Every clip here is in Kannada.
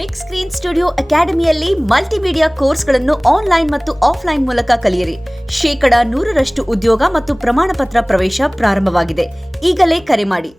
ಬಿಗ್ ಸ್ಕ್ರೀನ್ ಸ್ಟುಡಿಯೋ ಅಕಾಡೆಮಿಯಲ್ಲಿ ಮಲ್ಟಿಮೀಡಿಯಾ ಕೋರ್ಸ್ಗಳನ್ನು ಆನ್ಲೈನ್ ಮತ್ತು ಆಫ್ಲೈನ್ ಮೂಲಕ ಕಲಿಯಿರಿ. 100% ಉದ್ಯೋಗ ಮತ್ತು ಪ್ರಮಾಣ ಪತ್ರ ಪ್ರವೇಶ ಪ್ರಾರಂಭವಾಗಿದೆ. ಈಗಲೇ ಕರೆ ಮಾಡಿ.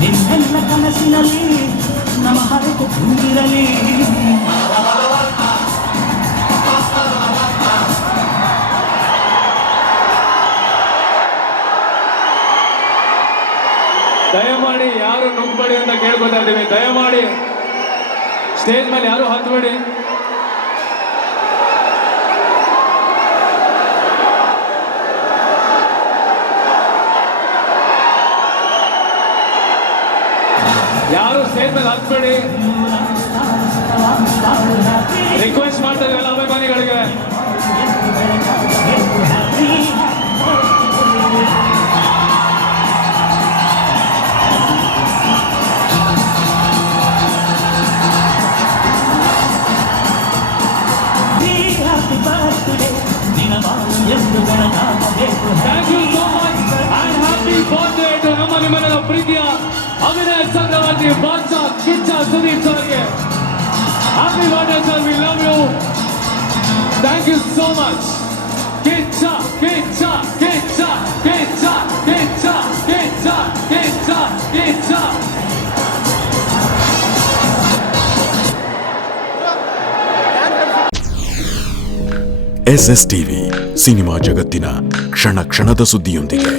ನಿನ್ನೆಲ್ಲ ಕನಸಿನಲ್ಲಿ ನಮ್ಮ ಹರಕೆ ತುಂಬಿರಲಿ. ದಯಮಾಡಿ ಯಾರು ನುಗ್ಗಬೇಡಿ ಅಂತ ಕೇಳ್ಕೊತಾ ಇದ್ದೀವಿ. ದಯಮಾಡಿ ಸ್ಟೇಜ್ ಮೇಲೆ ಯಾರು ಹತ್ತಬೇಡಿ. ಯಾರು ಸ್ಟೇಜ್ ಮೇಲೆ ಹತ್ತಬೇಡಿ. ರಿಕ್ವೆಸ್ಟ್ ಮಾಡ್ತಾ ಇದ್ದೀವಿ ಎಲ್ಲ ಅಭಿಮಾನಿಗಳಿಗೆ. Thank you so much and happy birthday to ನಮ್ಮ ನಿಮ್ಮೆಲ್ಲರ ಪ್ರೀತಿಯ ಅಭಿನಯ ಚಕ್ರವರ್ತಿ ಬಾದ್ಶಾ ಕಿಚ್ಚ ಸುದೀಪ್ ಸರ್ಗೆ. Happy birthday sir, we love you. Thank you so much. Kichcha Kichcha Kichcha Kichcha Kichcha Kichcha Kichcha Kichcha. SS TV cinema ಜಗತ್ತಿನ ಕ್ಷಣ ಕ್ಷಣದ ಸುದ್ದಿಯೊಂದಿಗೆ.